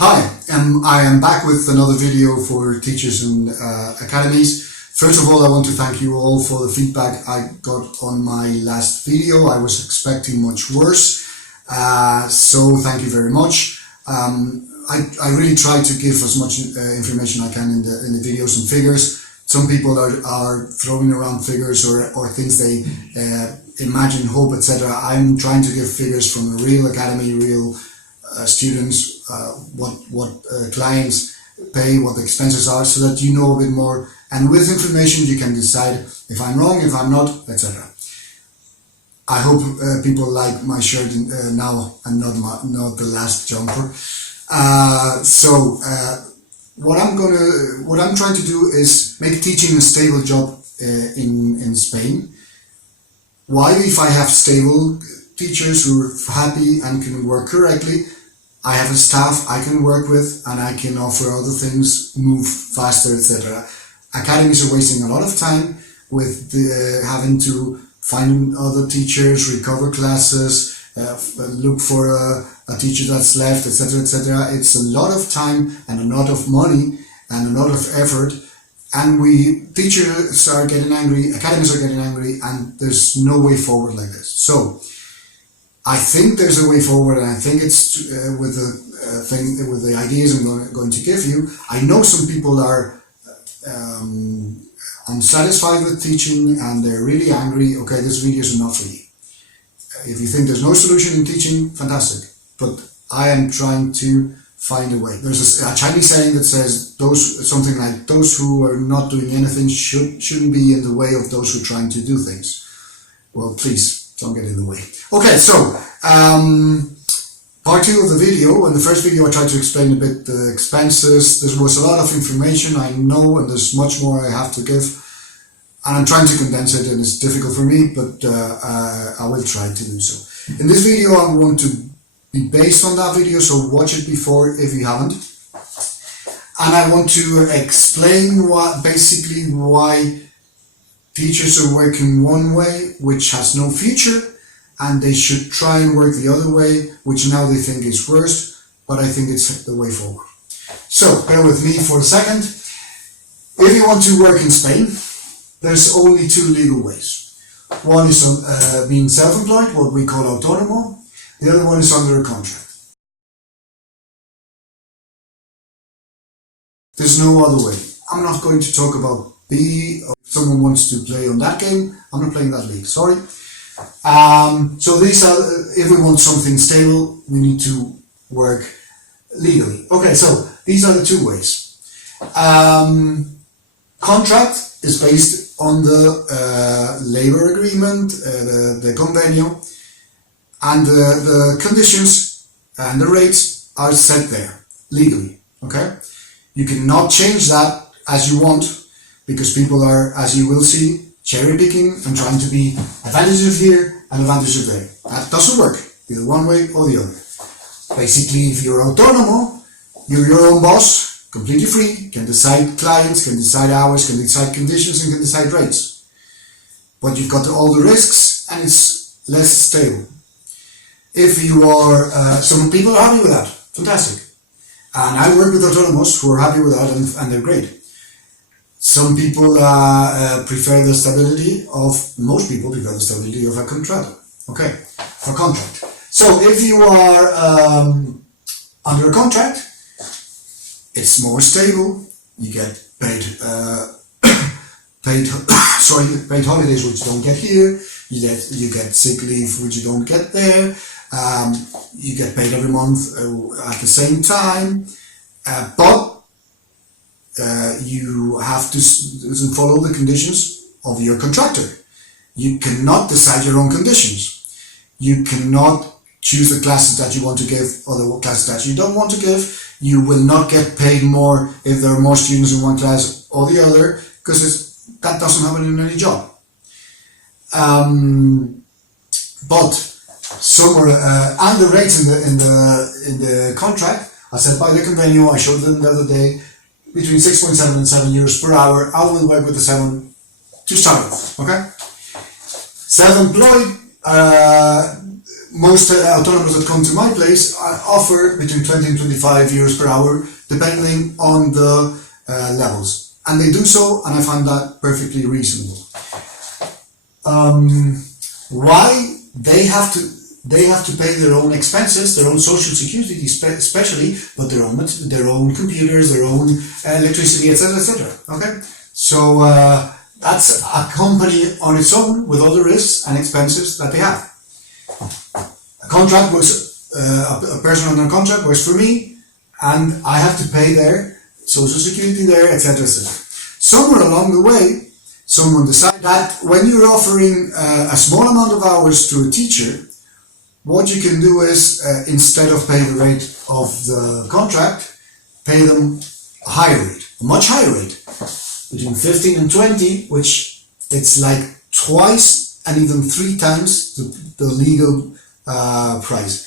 Hi, I am back with another video for teachers and academies. First of all, I want to thank you all for the feedback I got on my last video. I was expecting much worse, so thank you very much. I really try to give as much information I can in the videos and figures. Some people are throwing around figures or things they imagine, hope, etc. I'm trying to give figures from a real academy, real students, what clients pay, what the expenses are, so that you know a bit more, and with information you can decide if I'm wrong, if I'm not, etc. I hope people like my shirt now and not the last jumper. What I'm trying to do is make teaching a stable job in Spain. Why? If I have stable teachers who are happy and can work correctly, I have a staff I can work with and I can offer other things, move faster, etc. Academies are wasting a lot of time with having to find other teachers, recover classes, look for a teacher that's left, etc., etc. It's a lot of time and a lot of money and a lot of effort, and teachers are getting angry, academies are getting angry, and there's no way forward like this. So I think there's a way forward, and I think it's with the ideas I'm going to give you. I know some people are unsatisfied with teaching and they're really angry. Okay, this video is not for you. If you think there's no solution in teaching, fantastic. But I am trying to find a way. There's a Chinese saying that says something like those who are not doing anything shouldn't be in the way of those who are trying to do things. Well, please don't get in the way. Okay, so part 2 of the video. In the first video I tried to explain a bit the expenses. There was a lot of information, I know, and there's much more I have to give, and I'm trying to condense it, and it's difficult for me, but I will try to do so. In this video I want to be based on that video, so watch it before if you haven't, and I want to explain basically why teachers are working one way which has no future, and they should try and work the other way, which now they think is worse, but I think it's the way forward. So bear with me for a second. If you want to work in Spain, there's only 2 legal ways. One is being self-employed, what we call autónomo. The other one is under a contract. There's no other way. I'm not going to talk about B. If someone wants to play on that game, I'm not playing that league, sorry. So these are, if we want something stable, we need to work legally. Okay, so these are the 2 ways. Contract is based on the labor agreement, the convenio, and the conditions and the rates are set there legally. Okay, you cannot change that as you want, because people are, as you will see, cherry picking and trying to be advantages here and advantages there. That doesn't work, either one way or the other. Basically, if you're autónomo, you're your own boss, completely free, can decide clients, can decide hours, can decide conditions, and can decide rates. But you've got all the risks and it's less stable. If you are, some people are happy with that, fantastic. And I work with autonomous who are happy with that, and they're great. Some people prefer the stability of, most people prefer the stability of a contract. Okay, for contract. So if you are under a contract, it's more stable. You get paid paid holidays, which you don't get here. You get sick leave, which you don't get there. You get paid every month at the same time, but you have to follow the conditions of your contractor. You cannot decide your own conditions. You cannot choose the classes that you want to give or the classes that you don't want to give. You will not get paid more if there are more students in one class or the other, because that doesn't happen in any job. But somewhere and the rates in the contract are set by the convenio. I showed them the other day, between 6.7 and 7 euros per hour. I will work with the 7 to start with. Okay, self-employed most autonomous that come to my place offer between 20 and 25 euros per hour, depending on the levels. And they do so, and I find that perfectly reasonable. Why they have to pay their own expenses, their own social security especially, but their own computers, their own electricity, etc., etc. Okay, so that's a company on its own with all the risks and expenses that they have. A contract works, a person on a contract works for me, and I have to pay their social security there, etc., etc. Somewhere along the way, someone decided that when you're offering a small amount of hours to a teacher, what you can do is, instead of paying the rate of the contract, pay them a higher rate, a much higher rate, between 15 and 20, which it's like twice and even 3 times the legal price.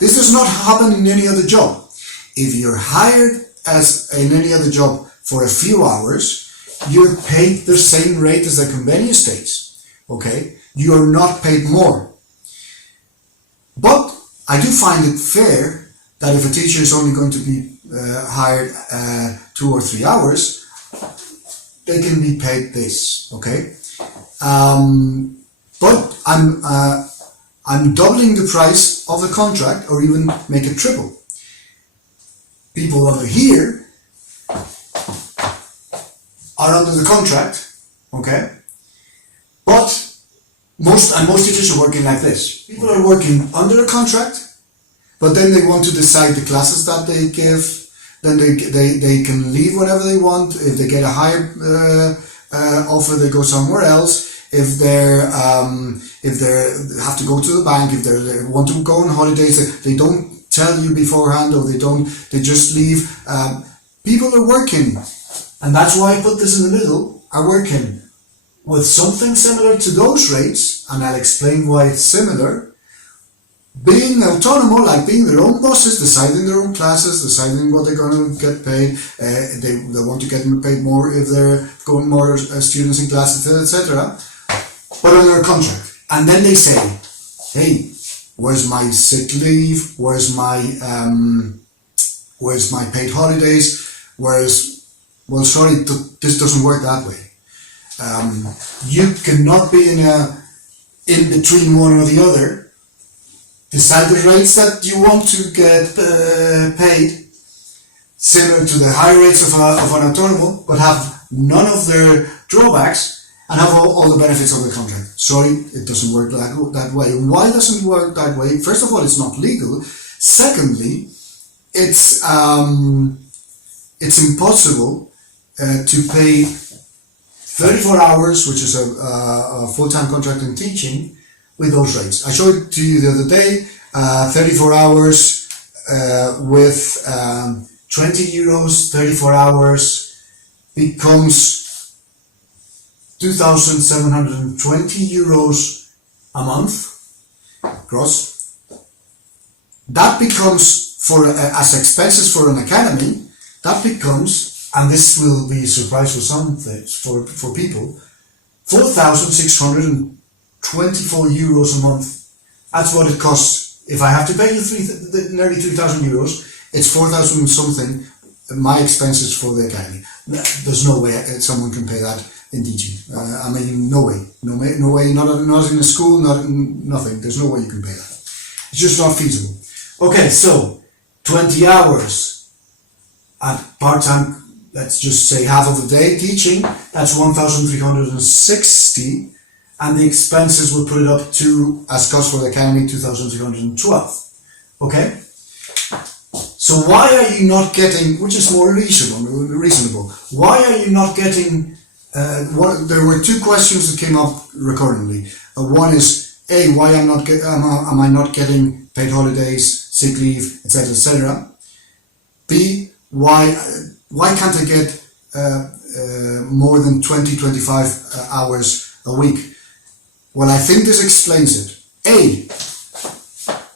This does not happen in any other job. If you're hired as in any other job for a few hours, you're paid the same rate as the convenio states. Okay, you're not paid more. But I do find it fair that if a teacher is only going to be hired 2 or 3 hours, they can be paid this. Okay, but I'm doubling the price of the contract, or even make it triple. People over here are under the contract, okay? But most teachers are working like this. People are working under a contract, but then they want to decide the classes that they give. Then they can leave whenever they want. If they get a higher offer, they go somewhere else. If they have to go to the bank, if they want to go on holidays, they don't tell you beforehand, or they just leave. People are working, and that's why I put this in the middle, are working with something similar to those rates, and I'll explain why it's similar. Being autonomous, like being their own bosses, deciding their own classes, deciding what they're going to get paid. They want to get paid more if they're going more students in classes, etc. But under a contract, and then they say, "Hey, where's my sick leave? Where's my paid holidays? Well, sorry, this doesn't work that way. You cannot be in between one or the other. Decide the rates that you want to get paid, similar to the high rates of an autonomous, but have none of their drawbacks, and have all the benefits of the contract." Sorry, it doesn't work that way. Why doesn't it work that way? First of all, it's not legal. Secondly, it's impossible to pay 34 hours, which is a full-time contract in teaching, with those rates. I showed it to you the other day. 34 hours with 20 euros, 34 hours becomes 2,720 euros a month gross. That becomes, as expenses for an academy, that becomes, and this will be a surprise for some for people, 4,624 euros a month. That's what it costs. If I have to pay you nearly 3,000 euros, it's 4,000 something, my expenses for the academy. There's no way someone can pay that in teaching. I mean, no way, not in a school, nothing. There's no way you can pay that. It's just not feasible. Okay, so 20 hours at part-time, let's just say half of the day teaching, that's 1,360, and the expenses will put it up to, as cost for the academy, 2,312. Okay? So why are you not getting, which is more reasonable, why are you not getting, there were 2 questions that came up recurrently. One is, A, why am I not getting paid holidays, sick leave, etc., etc. B, why can't I get more than 20-25 hours a week? Well, I think this explains it. A,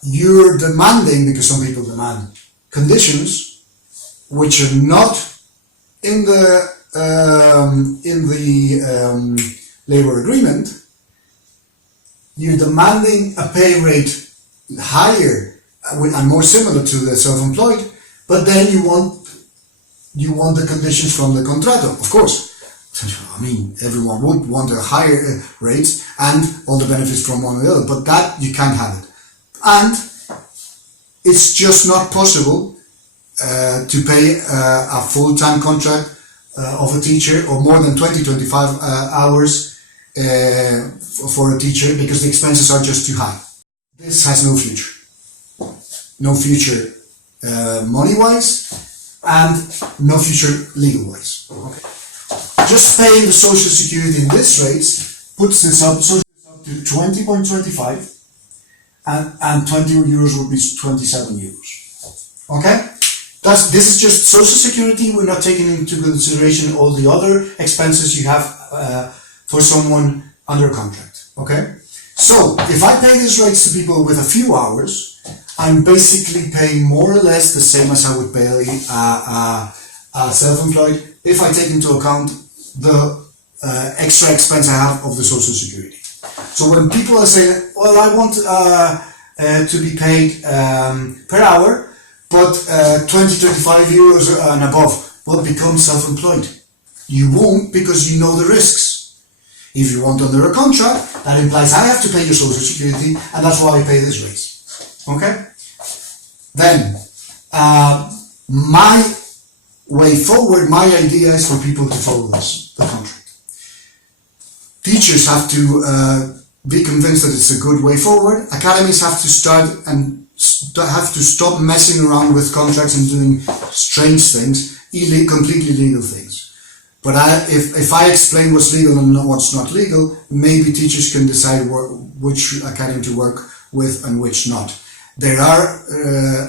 you're demanding, because some people demand, conditions which are not in the labor agreement, you're demanding a pay rate higher and more similar to the self-employed, but then you want the conditions from the contractor, of course. I mean, everyone would want a higher rates and all the benefits from one or the other, but that you can't have it. And it's just not possible to pay a full-time contract of a teacher or more than 20-25 hours for a teacher, because the expenses are just too high. This has no future. No future money-wise and no future legal-wise. Okay. Just paying the social security in this rates puts this up to 20.25 and 20 euros would be 27 euros. Okay? This is just social security. We're not taking into consideration all the other expenses you have for someone under contract. Okay? So, if I pay these rates to people with a few hours, I'm basically paying more or less the same as I would pay a self-employed if I take into account the extra expense I have of the social security. So when people are saying, well, I want to be paid per hour, but 20-25 euros and above, well, become self-employed. You won't, because you know the risks. If you want under a contract, that implies I have to pay your social security, and that's why I pay this rates. Okay? Then, my way forward, my idea is for people to follow the contract. Teachers have to be convinced that it's a good way forward. Academies have to start and have to stop messing around with contracts and doing strange things, completely legal things. But if I explain what's legal and what's not legal, maybe teachers can decide which academy to work with and which not. There are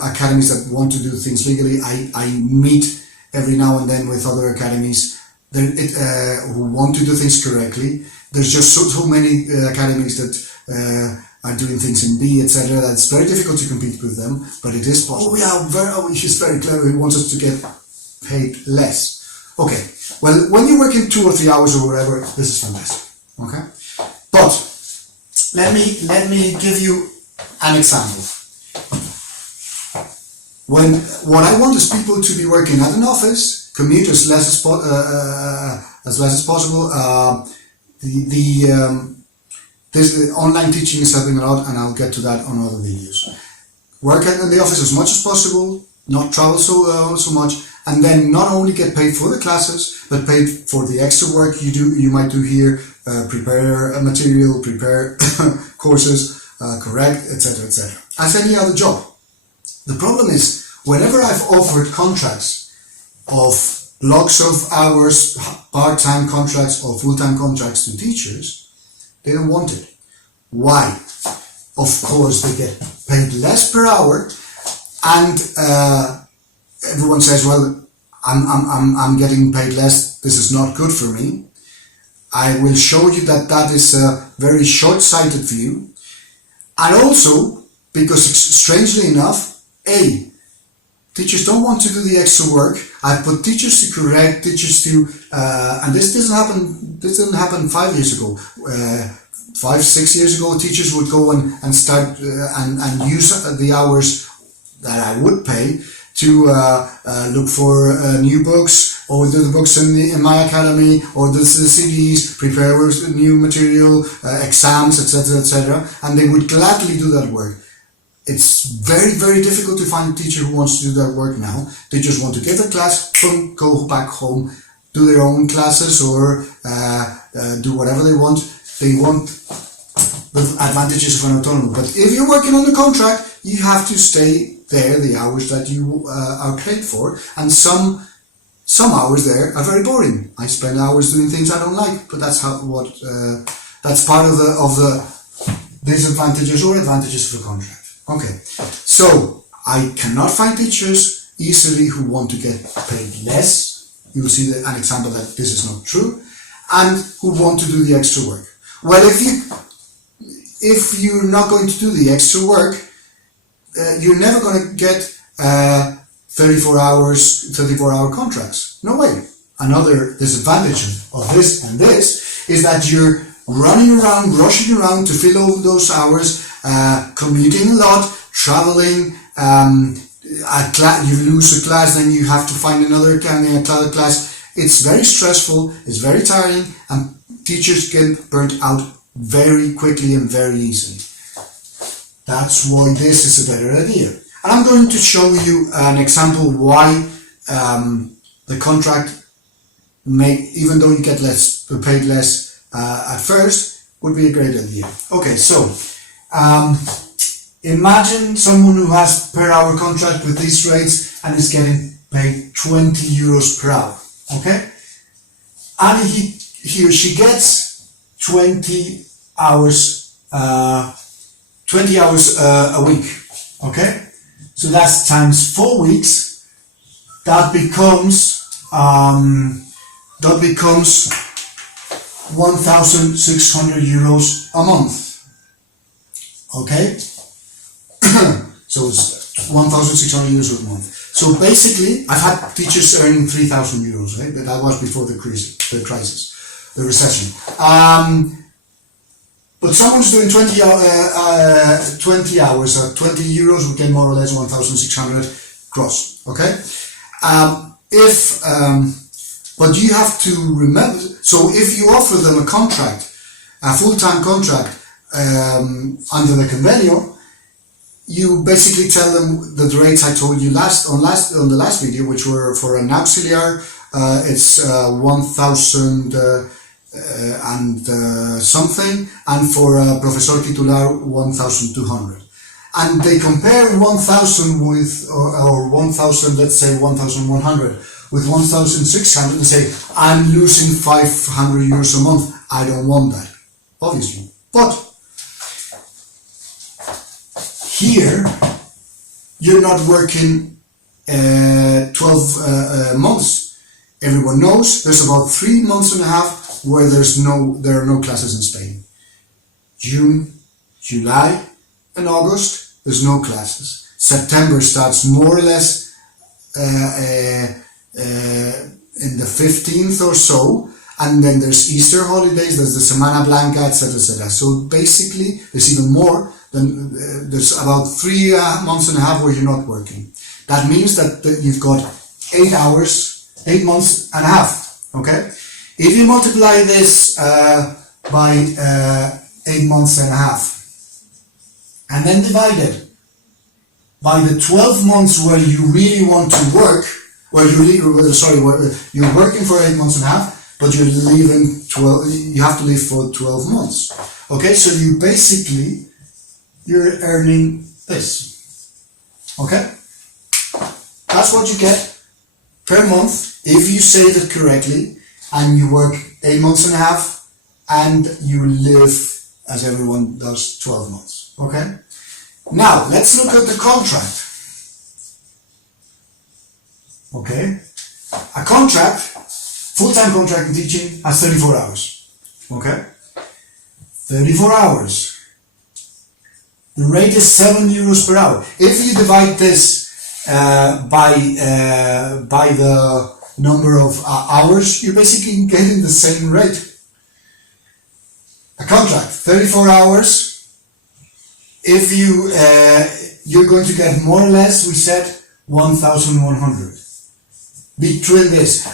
academies that want to do things legally. I meet every now and then with other academies who want to do things correctly. There's just so many academies that are doing things in B, etc. That it's very difficult to compete with them, but it is possible. He's very clever. He wants us to get paid less. Okay, well, when you work in 2 or 3 hours or whatever, this is fantastic. Okay, but let me give you an example. What I want is people to be working at an office, commute as less as possible. The online teaching is helping a lot, and I'll get to that on other videos. Work in the office as much as possible, not travel so much, and then not only get paid for the classes, but paid for the extra work you might do here, prepare material, prepare courses, correct, etc., etc. As any other job. The problem is, whenever I've offered contracts of blocks of hours, part-time contracts or full-time contracts to teachers, they don't want it. Why? Of course, they get paid less per hour, and everyone says, well, I'm getting paid less, this is not good for me. I will show you that is a very short-sighted view. And also, because strangely enough, teachers don't want to do the extra work. I put teachers to correct, teachers to, and this didn't happen 5 years ago. 5-6 years ago, teachers would go and start and use the hours that I would pay to look for new books, or the books in my academy, or the CDs, prepare new material, exams, etc., etc. And they would gladly do that work. It's very, very difficult to find a teacher who wants to do that work now. They just want to give a class, boom, go back home, do their own classes, or do whatever they want. They want the advantages of an autonomy. But if you're working on the contract, you have to stay there the hours that you are paid for, and some hours there are very boring. I spend hours doing things I don't like, but that's that's part of the disadvantages or advantages of the contract. Okay, so I cannot find teachers easily who want to get paid less. You will see an example that this is not true, and who want to do the extra work. Well, if you're not going to do the extra work, you're never going to get 34-hour contracts. No way. Another disadvantage of this and this is that you're running around, rushing around to fill all those hours, commuting a lot, traveling, you lose a class, then you have to find another class. It's very stressful, it's very tiring, and teachers get burnt out very quickly and very easily. That's why this is a better idea. And I'm going to show you an example why the contract even though you get paid less at first, would be a great idea. Okay, so imagine someone who has per hour contract with these rates and is getting paid 20 euros per hour. Okay, and he or she gets 20 hours a week. Okay, so that's times 4 weeks. That becomes 1,600 euros a month. Okay, so it's 1,600 euros a month. So basically, I've had teachers earning 3,000 euros, right? But that was before the crisis, the recession. But someone's doing 20 hours at 20 euros, we get more or less 1,600 gross. Okay, but you have to remember. So if you offer them a contract, a full-time contract under the convenio, you basically tell them the rates I told you on the last video, which were for an auxiliar, it's 1,000 and something, and for a profesor titular 1,200. And they compare 1,000 with or 1,000, let's say 1,100 with 1,600 and say, I'm losing 500 euros a month. I don't want that, obviously. But here, you're not working 12 months. Everyone knows there's about 3 months and a half where there are no classes in Spain. June, July, and August, there's no classes. September starts more or less in the 15th or so, and then there's Easter holidays, there's the Semana Blanca, etc., etc. So basically, there's even more. There's about 3 months and a half where you're not working. That means that you've got 8 months and a half. Okay, if you multiply this by 8 months and a half, and then divide it by the 12 months where you really want to work, where you're working for 8 months and a half, but you're leaving you have to leave for 12 months. Okay, so you're earning this. Okay, that's what you get per month if you save it correctly and you work 8 months and a half and you live, as everyone does, 12 months. Okay, now let's look at the contract. Okay, a contract, full-time contract in teaching, has 34 hours. Okay, 34 hours. The rate is 7 euros per hour. If you divide this by the number of hours, you're basically getting the same rate. A contract, 34 hours. If you're going to get more or less, we said 1,100 between this.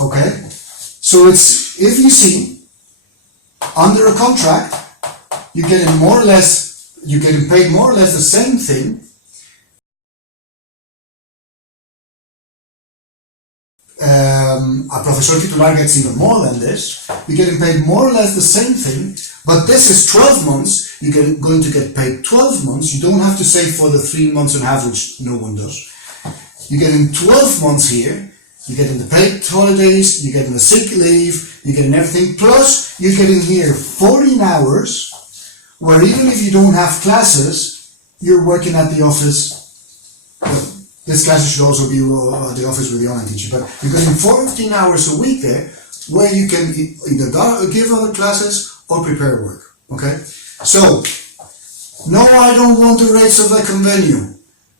Okay, so it's, if you see, under a contract, you're getting paid more or less the same thing. A professor titular gets even more than this. You're getting paid more or less the same thing, but this is 12 months. You're going to get paid 12 months. You don't have to save for the 3 months and a half, which no one does. You're getting 12 months here. You're getting the paid holidays, you're getting the sick leave, you're getting everything, plus you're getting here 14 hours, where even if you don't have classes, you're working at the office. Well, this class should also be at the office with the online teacher, but you're getting 14 hours a week there, where you can either give other classes or prepare work. Okay? So, no, I don't want the rates of the convenio.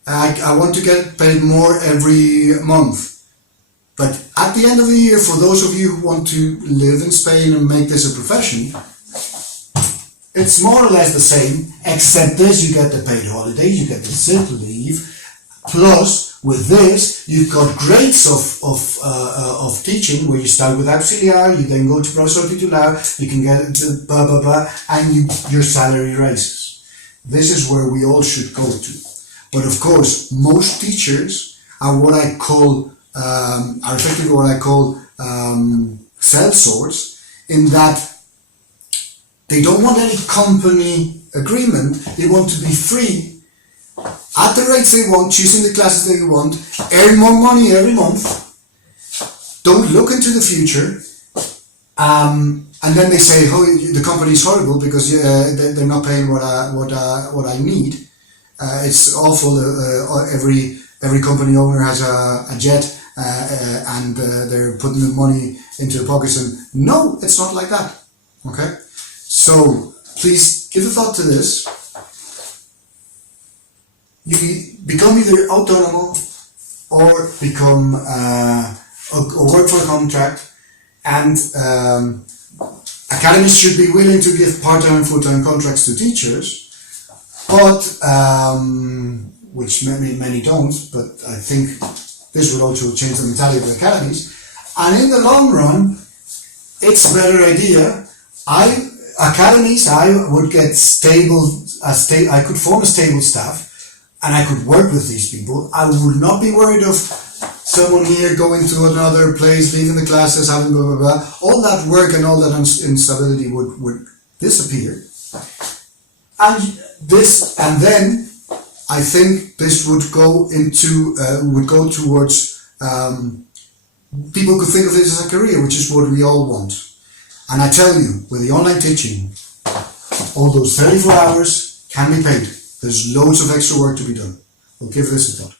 I want to get paid more every month. But at the end of the year, for those of you who want to live in Spain and make this a profession, it's more or less the same, except this, you get the paid holidays, you get the sick leave, plus with this, you've got grades of teaching, where you start with auxiliar, you then go to professor titular, you can get to blah blah blah, and your salary rises. This is where we all should go to. But of course, most teachers are what I call, are effectively what I call sellswords, in that they don't want any company agreement, they want to be free, at the rates they want, choosing the classes they want, earn more money every month, don't look into the future, and then they say, oh, the company is horrible because they're not paying what I need. It's awful. Every company owner has a jet, and they're putting the money into their pockets. And no, it's not like that. Okay, so please give a thought to this. You become either autonomo or become or work for a contract, and academies should be willing to give part-time and full-time contracts to teachers. But, which many don't, but I think this would also change the mentality of the academies. And in the long run, it's a better idea. I would get I could form a stable staff, and I could work with these people. I would not be worried of someone here going to another place, leaving the classes, having blah, blah, blah. All that work and all that instability would disappear. And then I think this would go towards people could think of this as a career, which is what we all want. And I tell you, with the online teaching, all those 34 hours can be paid. There's loads of extra work to be done. We'll give this a thought.